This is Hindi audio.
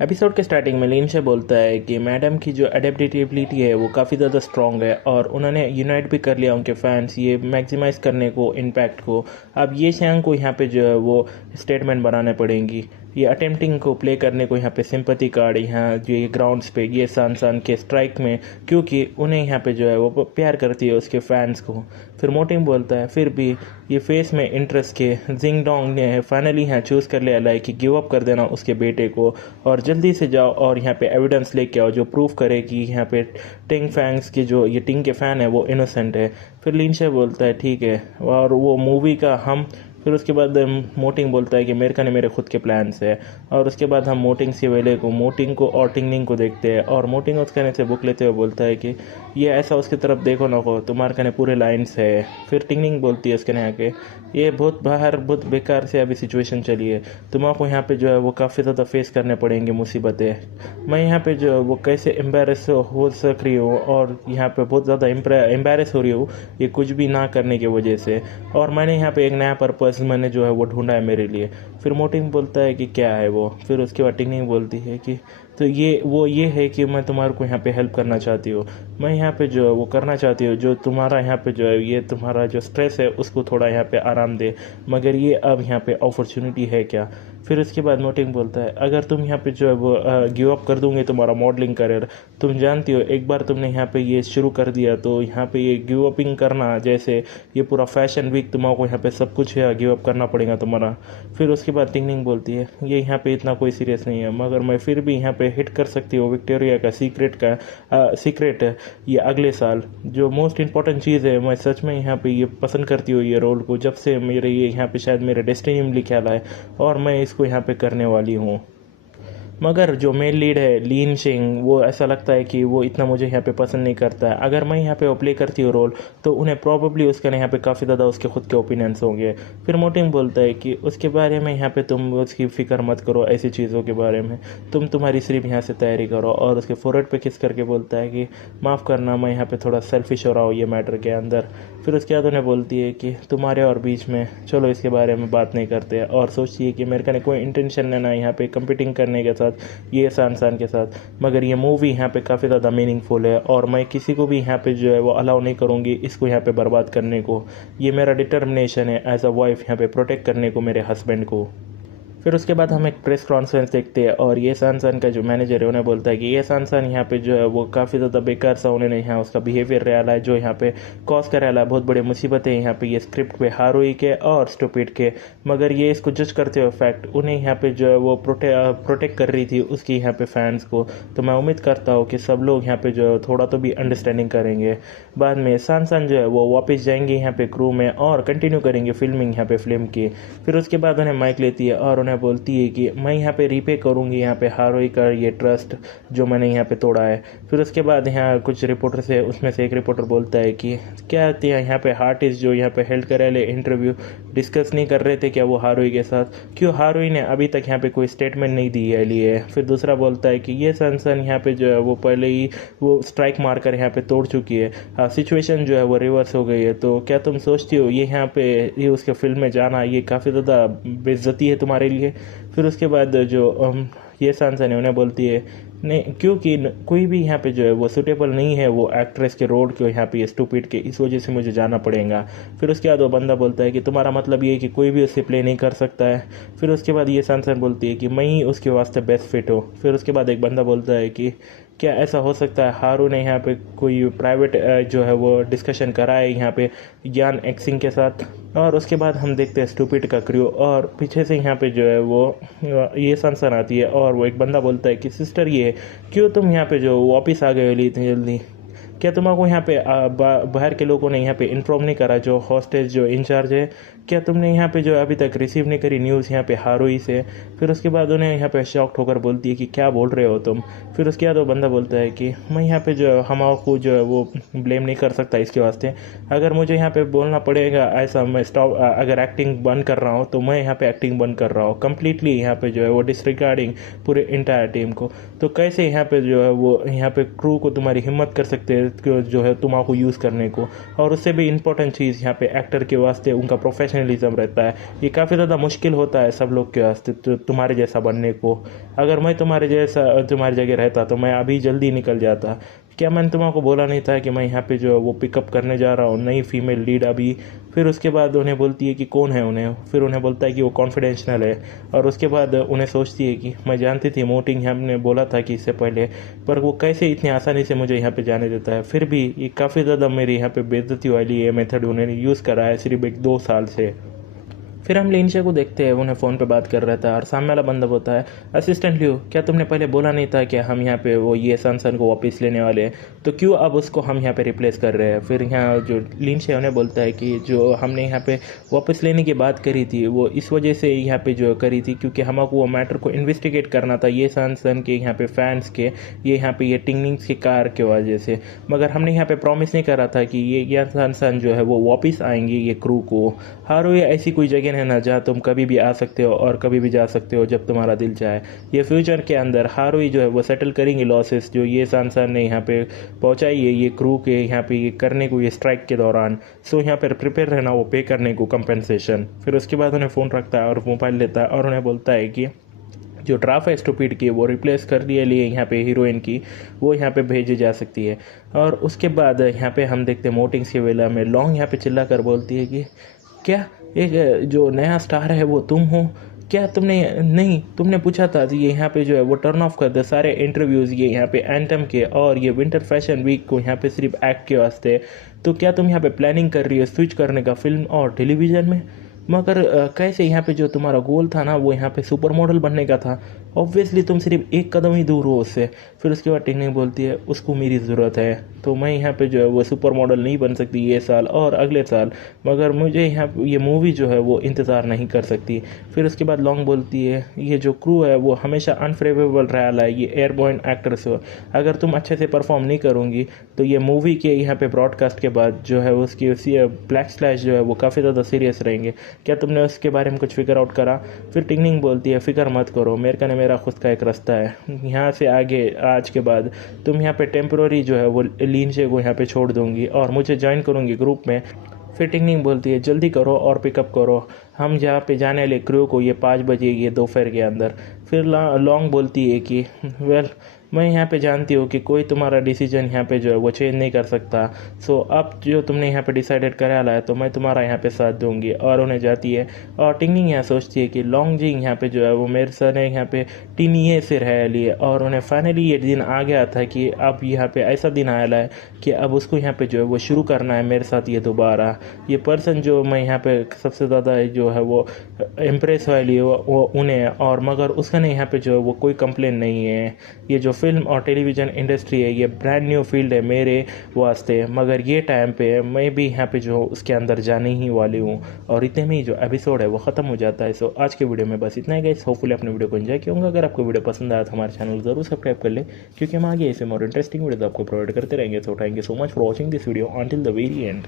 एपिसोड के स्टार्टिंग में लिंशे बोलता है कि मैडम की जो अडेप्टेबिलिटी है वो काफ़ी ज़्यादा स्ट्रॉन्ग है और उन्होंने यूनाइट भी कर लिया उनके फैंस ये मैक्सिमाइज करने को इम्पैक्ट को। अब ये शैंग को यहाँ पे जो है वो स्टेटमेंट बनाने पड़ेंगी, ये अटेम्प्टिंग को प्ले करने को यहाँ पे सिंपैथी कार्ड यहाँ जो ये ग्राउंड्स पे ये सान के स्ट्राइक में, क्योंकि उन्हें यहाँ पे जो है वो प्यार करती है उसके फैंस को। फिर मोटिंग बोलता है फिर भी ये फेस में इंटरेस्ट के जिंग डोंग ने फाइनली यहाँ चूज़ कर लिया लाइक कि गिव अप कर देना उसके बेटे को और जल्दी से जाओ और यहाँ पे एविडेंस लेके आओ जो प्रूफ करे कि यहाँ पे टिंग फैंग्स की जो ये टिंग के फ़ैन है वो इनोसेंट है। फिर लिंशे बोलता है ठीक है और वो मूवी का हम। फिर उसके बाद मोटिंग बोलता है कि मेरे का नहीं मेरे खुद के प्लान्स है। और उसके बाद हम मोटिंग से वेले को मोटिंग को और टिंगनिंग को देखते हैं और मोटिंग उसके कहने से बुक लेते हुए बोलता है कि ये ऐसा उसकी तरफ देखो ना को तुम्हारे कहने पूरे लाइन्स है। फिर टिंगनिंग बोलती है उसके यहाँ के ये बहुत बाहर बहुत बेकार से अभी सिचुएशन चली है, तुम्हारा यहाँ पे जो है वो काफ़ी ज़्यादा फेस करने पड़ेंगे मुसीबतें। मैं यहाँ पे जो है वो कैसे एम्बेरस हो सक रही हूँ और यहाँ पे बहुत ज़्यादा एम्बेरस हो रही हूँ ये कुछ भी ना करने की वजह से, और मैंने यहाँ पे एक नया पर्पस मैंने जो है वो ढूंढा है मेरे लिए। फिर मोटिंग बोलता है कि क्या है वो। फिर उसके बाद टिंगनिंग बोलती है कि तो ये है कि मैं तुम्हारे को यहाँ पे हेल्प करना चाहती हूँ, मैं यहाँ पे जो है वो करना चाहती हूँ जो तुम्हारा यहाँ पे जो है ये तुम्हारा जो स्ट्रेस है उसको थोड़ा यहाँ पे आराम दे, मगर ये अब यहाँ पे अपॉर्चुनिटी है क्या। फिर उसके बाद मोटिंग बोलता है अगर तुम यहाँ पे जो है वो गिव अप कर दोगे तुम्हारा मॉडलिंग करियर, तुम जानती हो एक बार तुमने यहाँ पे ये शुरू कर दिया तो यहाँ पे ये गिव अपिंग करना जैसे ये पूरा फैशन वीक तुम्हारा यहाँ पे सब कुछ गिव अप करना पड़ेगा तुम्हारा। फिर उसके बाद टिंगनिंग बोलती है ये यहाँ पे इतना कोई सीरियस नहीं है, मगर मैं फिर भी यहाँ पे हिट कर सकती हूँ विक्टोरिया का सीक्रेट ये अगले साल। जो मोस्ट इम्पॉर्टेंट चीज़ है मैं सच में यहाँ पे ये पसंद करती हूँ ये रोल को, जब से मेरे ये यहाँ पे शायद मेरे डेस्टिनी में लिखा है और मैं इसको यहाँ पे करने वाली हूँ। मगर जो मेन लीड है लीन शिंग वो ऐसा लगता है कि वो इतना मुझे यहाँ पे पसंद नहीं करता है, अगर मैं यहाँ पे वो प्ले करती हूँ रोल तो उन्हें प्रॉबेबली उसके यहाँ पे काफ़ी ज़्यादा उसके खुद के ओपिनियंस होंगे। फिर मोटिंग बोलता है कि उसके बारे में यहाँ पे तुम उसकी फ़िक्र मत करो ऐसी चीज़ों के बारे में, तुम तुम्हारी सिर्फ यहाँ से तैयारी करो। और उसके फोरहेड पे किस करके बोलता है कि माफ़ करना मैं यहाँ पे थोड़ा सेल्फिश हो रहा हूँ ये मैटर के अंदर। फिर उसके बाद उन्हें बोलती है कि तुम्हारे और बीच में चलो इसके बारे में बात नहीं करते और सोचती है कि मेरे का कोई इंटेंशन नहीं ना यहाँ पे कंपीटिंग करने के साथ ये सान के साथ, मगर ये मूवी यहाँ पे काफ़ी ज़्यादा मीनिंगफुल है और मैं किसी को भी यहाँ पे जो है वो अलाउ नहीं करूँगी इसको यहाँ पे बर्बाद करने को। ये मेरा डिटर्मिनेशन है एज अ वाइफ यहाँ पे प्रोटेक्ट करने को मेरे हस्बैंड को। फिर उसके बाद हम एक प्रेस कॉन्फ्रेंस देखते हैं और ये सान का जो मैनेजर है उन्हें बोलता है कि ये सान यहाँ पे जो है वो काफ़ी ज़्यादा बेकार सा उन्होंने यहाँ उसका बिहेवियर रहा है जो यहाँ पे कॉज कर रहा है बहुत बड़ी मुसीबतें यहाँ पे ये स्क्रिप्ट पे हारोई के और स्टूपिड के, मगर ये इसको जज करते हुए फैक्ट उन्हें यहाँ पे जो है वो प्रोटेक्ट कर रही थी उसकी यहाँ पे फैंस को। तो मैं उम्मीद करता हूँ कि सब लोग यहाँ पे जो है थोड़ा तो भी अंडरस्टैंडिंग करेंगे। बाद में सान जो है वो वापस जाएंगे यहाँ पे क्रू में और कंटिन्यू करेंगे फिल्मिंग यहाँ पे फिल्म की। फिर उसके बाद उन्हें माइक लेती है और बोलती है कि मैं यहाँ पे रीपे करूँगी यहाँ पे हारोई का ये ट्रस्ट जो मैंने यहाँ पे तोड़ा है। फिर उसके बाद यहाँ कुछ रिपोर्टर से उसमें से एक रिपोर्टर बोलता है कि क्या यहाँ पे आर्टिस्ट जो यहाँ पे हेल्ड कर रहे इंटरव्यू डिस्कस नहीं कर रहे थे क्या वो हारोई के साथ, क्यों हारोई ने अभी तक यहाँ पे कोई स्टेटमेंट नहीं दी है लिए। फिर दूसरा बोलता है कि ये सन यहाँ पे जो है वो पहले ही वो स्ट्राइक मारकर यहाँ पे तोड़ चुकी है, सिचुएशन जो है वो रिवर्स हो गई है, तो क्या तुम सोचती हो ये यहाँ पे ये उसके फिल्म में जाना ये काफ़ी ज़्यादा बेइज्जती है तुम्हारे लिए। फिर उसके बाद जो ये सान है उन्हें बोलती है नहीं, क्योंकि कोई भी यहाँ पे जो है वो सूटेबल नहीं है वो एक्ट्रेस के रोल के यहाँ पे स्टूपिड के, इस वजह से मुझे जाना पड़ेगा। फिर उसके बाद वो बंदा बोलता है कि तुम्हारा मतलब ये है कि कोई भी उससे प्ले नहीं कर सकता है। फिर उसके बाद ये सान बोलती है कि मैं ही उसके वास्ते बेस्ट फिट हूँ। फिर उसके बाद एक बंदा बोलता है कि क्या ऐसा हो सकता है हारू ने यहाँ पे कोई प्राइवेट जो है वो डिस्कशन करा है यहाँ पे यान एक्सिंग के साथ। और उसके बाद हम देखते हैं स्टूपिड का क्रू और पीछे से यहाँ पे जो है वो ये सन आती है और वो एक बंदा बोलता है कि सिस्टर ये क्यों तुम यहाँ पे जो वापस आ गए हो इतनी जल्दी, क्या तुम्हारे यहाँ पे बाहर के लोगों ने यहाँ पे इन्फॉर्म नहीं करा जो हॉस्टेज जो इंचार्ज है, क्या तुमने यहाँ पे जो अभी तक रिसीव नहीं करी न्यूज़ यहाँ पे हारोई से। फिर उसके बाद उन्हें यहाँ पे शॉक्ड होकर बोलती है कि क्या बोल रहे हो तुम। फिर उसके बाद वो बंदा बोलता है कि मैं यहाँ पे जो हमारे को जो है वो ब्लेम नहीं कर सकता इसके वास्ते, अगर मुझे यहाँ पे बोलना पड़ेगा ऐसा मैं स्टॉप अगर एक्टिंग बंद कर रहा हूँ तो मैं यहाँ पे एक्टिंग बंद कर रहा हूँ कम्प्लीटली यहाँ पे जो है वो डिसरिगार्डिंग पूरे इंटायर टीम को। तो कैसे यहाँ पे जो है वो यहाँ पे क्रू को तुम्हारी हिम्मत कर सकते हैं जो है तुम्हारा यूज़ करने को। और उससे भी इम्पोर्टेंट चीज़ यहाँ पे एक्टर के वास्ते उनका प्रोफेशनल प्रोफेशनलिज्म रहता है। ये काफ़ी ज़्यादा मुश्किल होता है सब लोग के वास्ते तुम्हारे जैसा बनने को। अगर मैं तुम्हारी जगह रहता तो मैं अभी जल्दी निकल जाता। क्या मैंने तुमको बोला नहीं था कि मैं यहाँ पे जो है वो पिकअप करने जा रहा हूँ नई फीमेल लीड अभी। फिर उसके बाद उन्हें बोलती है कि कौन है उन्हें, फिर उन्हें बोलता है कि वो कॉन्फिडेंशियल है। और उसके बाद उन्हें सोचती है कि मैं जानती थी मोटिंग हमने बोला था कि इससे पहले, पर वो कैसे इतनी आसानी से मुझे यहाँ पे जाने देता है। फिर भी ये काफ़ी ज़्यादा मेरी यहाँ पे बेइज्जती वाली ये मेथड उन्होंने यूज़ करा है सिर्फ 1-2 साल से। फिर हम लिंशे को देखते हैं, उन्हें फ़ोन पे बात कर रहा था और सामने वाला बंदा बोलता है, असिस्टेंट लियो, क्या तुमने पहले बोला नहीं था कि हम यहाँ पे वो ये सन को वापस लेने वाले हैं, तो क्यों अब उसको हम यहाँ पे रिप्लेस कर रहे हैं। फिर यहाँ जो लिंशे उन्हें बोलता है कि जो हमने यहाँ पे वापस लेने की बात करी थी वो इस वजह से यहाँ पे जो करी थी क्योंकि हमको वो मैटर को इन्वेस्टिगेट करना था ये सन के यहाँ पे फैंस के, ये यहाँ पे ये टिंगनिंग्स की कार के वजह से। मगर हमने यहाँ पे प्रॉमिस नहीं करा था कि ये सन जो है वो वापस आएंगे ये क्रू को। हारो ये ऐसी कोई जगह है ना जहाँ तुम कभी भी आ सकते हो और कभी भी जा सकते हो जब तुम्हारा दिल चाहे। ये फ्यूचर के अंदर हारुई जो है वो सेटल करेंगे लॉसेस जो ये सांसन ने यहाँ पे पहुँचाई है ये क्रू के यहाँ पे ये करने को ये स्ट्राइक के दौरान। सो यहाँ पर प्रिपेयर रहना वो पे करने को कंपनसेशन। फिर उसके बाद उन्हें फ़ोन रखता है और मोबाइल लेता है और उन्हें बोलता है कि जो ड्राफ है स्टूपिड की वो रिप्लेस कर लिए यहाँ पे हीरोइन की वो यहाँ पे भेजी जा सकती है। और उसके बाद यहाँ पे हम देखते हैं मोटिंग्स के वेला में लॉन्ग यहाँ पे चिल्ला कर बोलती है कि क्या एक जो नया स्टार है वो तुम हो क्या, तुमने पूछा था ये यहाँ पे जो है वो टर्न ऑफ कर दे सारे इंटरव्यूज़ ये यहाँ पे एंथम के और ये विंटर फैशन वीक को यहाँ पे सिर्फ एक्ट के वास्ते। तो क्या तुम यहाँ पे प्लानिंग कर रही हो स्विच करने का फिल्म और टेलीविज़न में। मगर कैसे यहाँ पे जो तुम्हारा गोल था ना वो यहाँ पे सुपर मॉडल बनने का था, ऑब्वियसली तुम सिर्फ एक कदम ही दूर हो उससे। फिर उसके बाद टिंगनिंग बोलती है उसको मेरी ज़रूरत है, तो मैं यहाँ पे जो है वो सुपर मॉडल नहीं बन सकती ये साल और अगले साल, मगर मुझे यहाँ ये मूवी जो है वो इंतज़ार नहीं कर सकती। फिर उसके बाद लॉन्ग बोलती है ये जो क्रू है वो हमेशा अनफेवरेबल रहा है ये एयरबॉर्न एक्टर्स हो, अगर तुम अच्छे से परफॉर्म नहीं करूँगी तो ये मूवी के यहाँ पे ब्रॉडकास्ट के बाद जो है उसकी ब्लैक स्लैश जो है वो काफ़ी ज़्यादा सीरियस रहेंगे। क्या तुमने उसके बारे में कुछ फिगर आउट करा। फिर टिंगनिंग बोलती है फिक्र मत करो मेरा खुद का एक रास्ता है, यहाँ से आगे आज के बाद तुम यहाँ पे टेम्प्रोरी जो है वो लिंशे को यहाँ पे छोड़ दूंगी और मुझे ज्वाइन करूँगी ग्रुप में। फिर टिंगनिंग बोलती है जल्दी करो और पिकअप करो, हम जहाँ पे जाने वाले क्रू को ये 5 बजे ये दोपहर के अंदर। फिर लॉन्ग बोलती है कि वेल मैं यहाँ पे जानती हूँ कि कोई तुम्हारा डिसीजन यहाँ पे जो है वो चेंज नहीं कर सकता। सो अब जो तुमने यहाँ पे डिसाइडेड करा ला है तो मैं तुम्हारा यहाँ पे साथ दूंगी। और उन्हें जाती है और टिंगनिंग यहाँ सोचती है कि लॉन्ग जी यहाँ पे जो है वो मेरे सर ने यहाँ पे 3 ये से रह लिए और उन्हें फाइनली ये दिन आ गया था कि अब यहाँ पे ऐसा दिन आया है कि अब उसको यहाँ पे जो है वो शुरू करना है मेरे साथ ये दोबारा। ये पर्सन जो मैं यहाँ पे सबसे ज़्यादा जो है वो इम्प्रेस वाली वो उन्हें, और मगर उसका नहीं यहाँ पे जो है वो कोई कंप्लेन नहीं है। ये जो फिल्म और टेलीविज़न इंडस्ट्री है ये ब्रांड न्यू फील्ड है मेरे वास्ते, मगर ये टाइम पे मैं भी यहाँ पे जो उसके अंदर जाने ही वाली हूँ। और इतने में ही जो एपिसोड है वो ख़त्म हो जाता है। सो आज के वीडियो में बस इतना ही गाइस, होपफुली अपने वीडियो को एंजॉय किया होगा। अगर आपको वीडियो पसंद आया तो हमारे चैनल जरूर सब्सक्राइब कर ले क्योंकि हम आगे ऐसे और इंटरेस्टिंग वीडियो आपको प्रोवाइड करते रहेंगे। So thank you so much for watching this video until the very and.